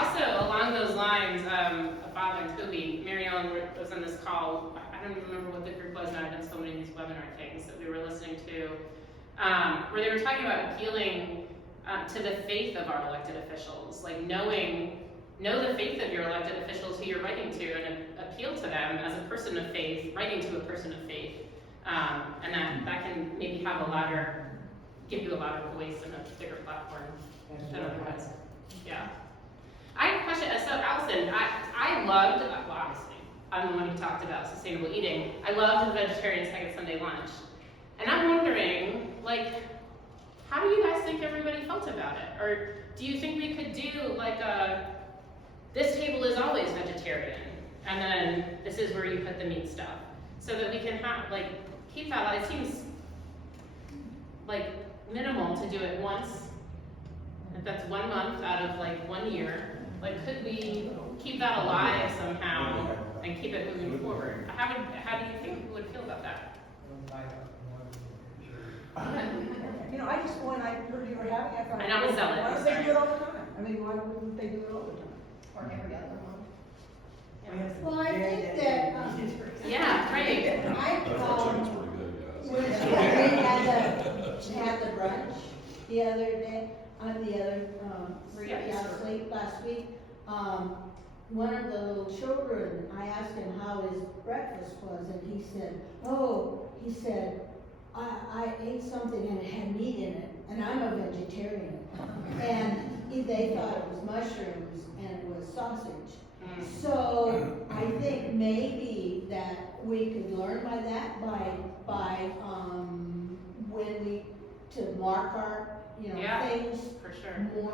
Also, along those lines, Father and Toby, Mary Ellen was on this call. I don't even remember what the group was now. I've done so many of these webinar things that we were listening to, where they were talking about appealing to the faith of our elected officials, like know the faith of your elected officials who you're writing to, and appeal to them as a person of faith, writing to a person of faith, and that can maybe give you a louder voice and a bigger platform than otherwise. Yeah. I have a question. So Allison, I loved, well obviously, I'm the one who talked about sustainable eating. I loved the vegetarian second Sunday lunch. And I'm wondering, like, how do you guys think everybody felt about it? Or do you think we could do like this table is always vegetarian, and then this is where you put the meat stuff, so that we can have, like, keep that, it seems like minimal to do it once, if that's 1 month out of like 1 year. Like, could we keep that alive somehow and keep it moving forward? How do you think people would feel about that? You know, I just, when I heard you were having it, I thought, I know, I'm selling it, why don't they do it all the time? I mean, why wouldn't they do it all the time? Or every other month. Well, I think that, Yeah, right. I, That chicken's pretty good, guys. when we had the brunch the other day, last week, one of the little children, I asked him how his breakfast was, and he said, I ate something and it had meat in it, and I'm a vegetarian. And they thought it was mushrooms and it was sausage. So I think maybe that we could learn by that, by when we, to mark our, Yeah, things for sure. more,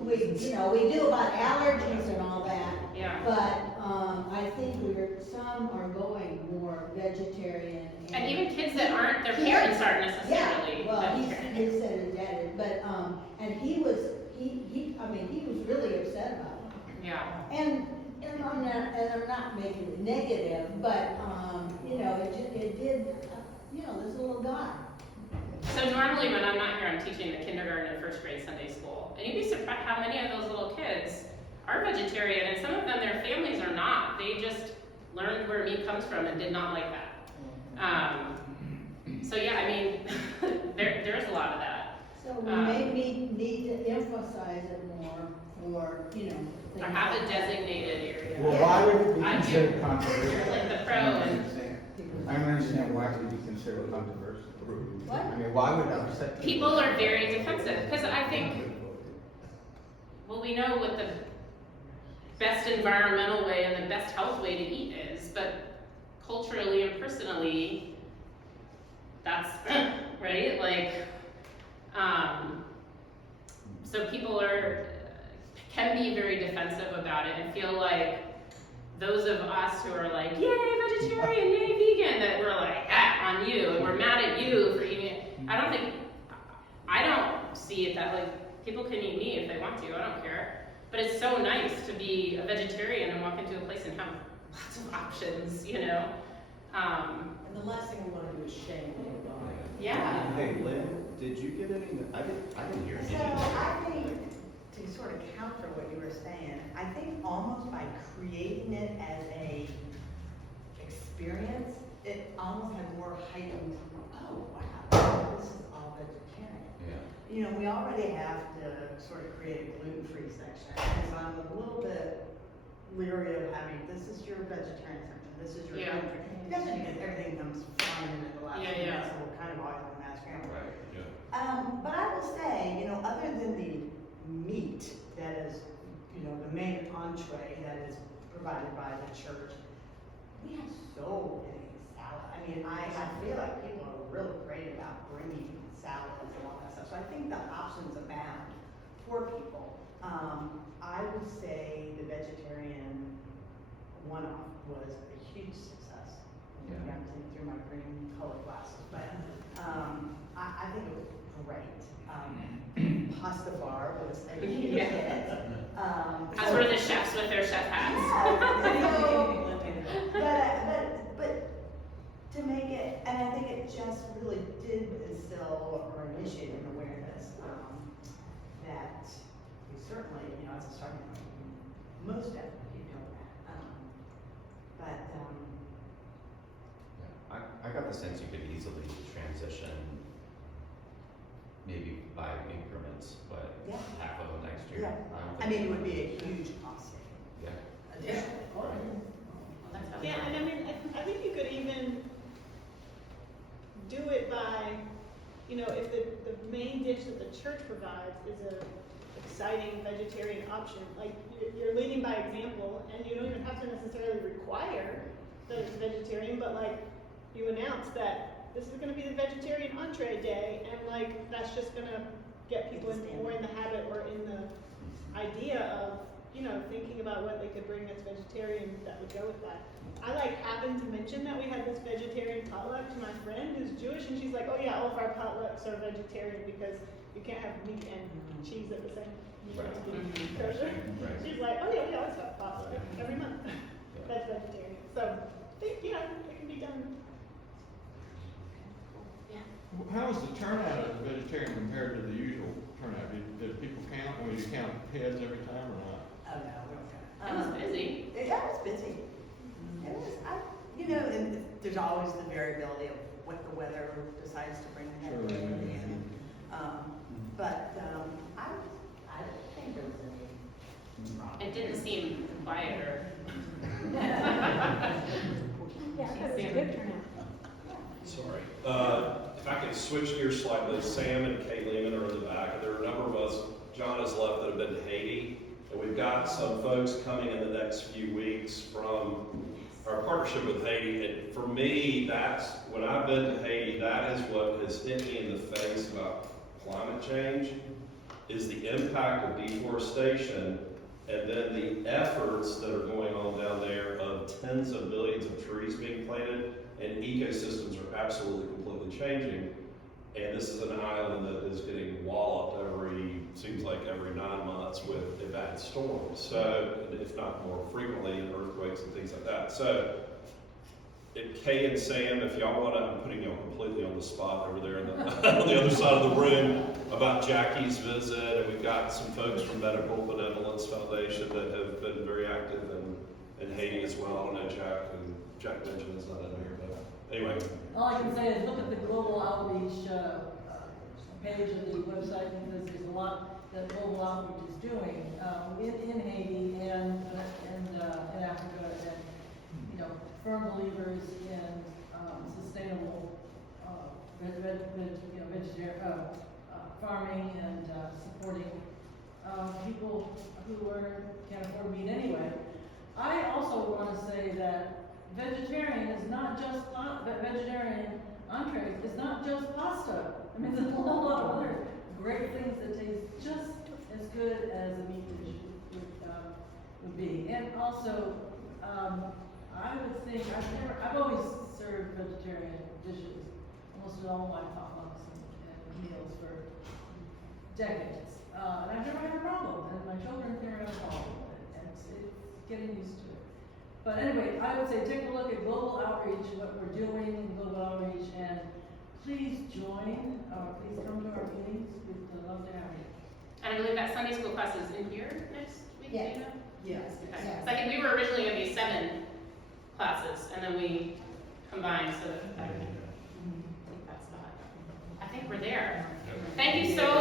we do about allergies and all that. Yeah. But, I think some are going more vegetarian. And even kids that aren't, their parents aren't Yeah, necessarily well, vegetarian. he said his dad is, but, and he was really upset about it. Yeah. And I'm not making it negative, but, it did, this little guy. So normally when I'm not here, I'm teaching the kindergarten and first grade Sunday school. And you'd be surprised how many of those little kids are vegetarian, and some of them, their families are not. They just learned where meat comes from and did not like that. So yeah, I mean, there's a lot of that. So we maybe need to emphasize it more for, Or have a designated area. Well, why would it be I do. considered controversial? You're like the pro I don't and- understand. I don't understand why it would be considered controversial. What? I mean, why would upset People are very defensive, because I think, well, we know what the best environmental way and the best health way to eat is, but culturally and personally, that's, right? Like, so people can be very defensive about it and feel like those of us who are like, yay, vegetarian, yay, vegan, that we're like, on you, and we're mad at you for eating it. I don't see it that, like, people can eat meat if they want to, I don't care. But it's so nice to be a vegetarian and walk into a place and have lots of options, And the last thing we want to do is shame anybody. Yeah. Hey, Lynn, did you get any, I didn't hear So any. I think, to sort of counter what you were saying, I think almost by creating it as a experience, it almost had more heightened, oh, wow, this is all vegetarian. Yeah. We already have to sort of create a gluten-free section, and so I'm a little bit leery of having, this is your vegetarian section, this is your Yeah. gluten-free. Especially because everything comes flying in at the last minute, so we're kind of always on that scramble. Right, yeah. But I will say, other than the meat that is, you know, the main entree that is provided by the church. We have so many salads. I mean, I feel like people are really great about bringing salads and all that stuff. So I think the options abound for people. I would say the vegetarian one-off was a huge success. Yeah. I'm thinking through my green colored glasses, but I think it was great. Pasta bar was a huge Yeah. hit. As were the chefs with their chef hats. But to make it, and I think it just really did instill or initiate an awareness that we certainly, you know, as a starting point, we most definitely keep doing that. Yeah, I got the sense you could easily transition maybe by increments, but Yeah. half of them next year. Yeah. don't I think mean, it would be a huge cost saving. Yeah. Additionally. Yeah, and I mean, I think you could even do it by, you know, if the main dish that the church provides is a exciting vegetarian option, like you're leading by example, and you don't even have to necessarily require that it's vegetarian, but like you announce that this is gonna be the vegetarian entree day, and like that's just gonna get people more in the habit or in the idea of, you know, thinking about what they could bring that's vegetarian that would go with that. I like happened to mention that we had this vegetarian potluck to my friend who's Jewish, and she's like, oh yeah, all of our potlucks are vegetarian because you can't have meat and cheese at the same kosher. Right. She's like, oh yeah, we always have potluck every month. That's vegetarian. So I think, you know, it can be done. How was the turnout of the vegetarian compared to the usual turnout? Did people count? I mean, you count heads every time or not? Oh, no, we don't count. It was busy. Yeah, it was busy. It was, you know, and there's always the variability of what the weather decides to bring that Sure, day. yeah. But I don't think there was any problem. It didn't seem quieter. Yeah, I thought it was a good turnout. Sorry. If I could switch gears slightly, Sam and Kay Lehman are in the back, and there are a number of us, John has left, that have been to Haiti. And we've got some folks coming in the next few weeks from our partnership with Haiti. And for me, that's, when I've been to Haiti, that is what has hit me in the face about climate change, is the impact of deforestation, and then the efforts that are going on down there of tens of millions of trees being planted, and ecosystems are absolutely completely changing. And this is an island that is getting walloped seems like every 9 months with a bad storm. So, if not more frequently, earthquakes and things like that. So, Kay and Sam, if y'all want to, I'm putting y'all completely on the spot over there on the other side of the room about Jackie's visit, and we've got some folks from Medical Benevolence Foundation that have been very active in Haiti as well. I know Jack mentioned is not in here, but anyway. All I can say is look at the global outreach page of the website, because there's a lot that global outreach is doing in Haiti and in Africa, and you know, firm believers in sustainable vegetarian farming and supporting people who can't afford meat anyway. I also want to say that vegetarian is not just vegetarian entrees is not just pasta. I mean, there's a whole lot of other great things that taste just as good as a meat dish would be. And also, I would think I've always served vegetarian dishes almost at all my potlucks and meals for decades, and I've never had a problem, and my children never had a problem with it, and it's getting used to it. But anyway, I would say take a look at global outreach, what we're doing in global outreach, and please join, please come to our meetings. We'd love to have you. And I believe that Sunday school class is in here next week, Yes. do you know? Yes. Okay. Yes. So I think we were originally gonna be 7 classes, and then we combined so that I think that's not, I think we're there. Thank you so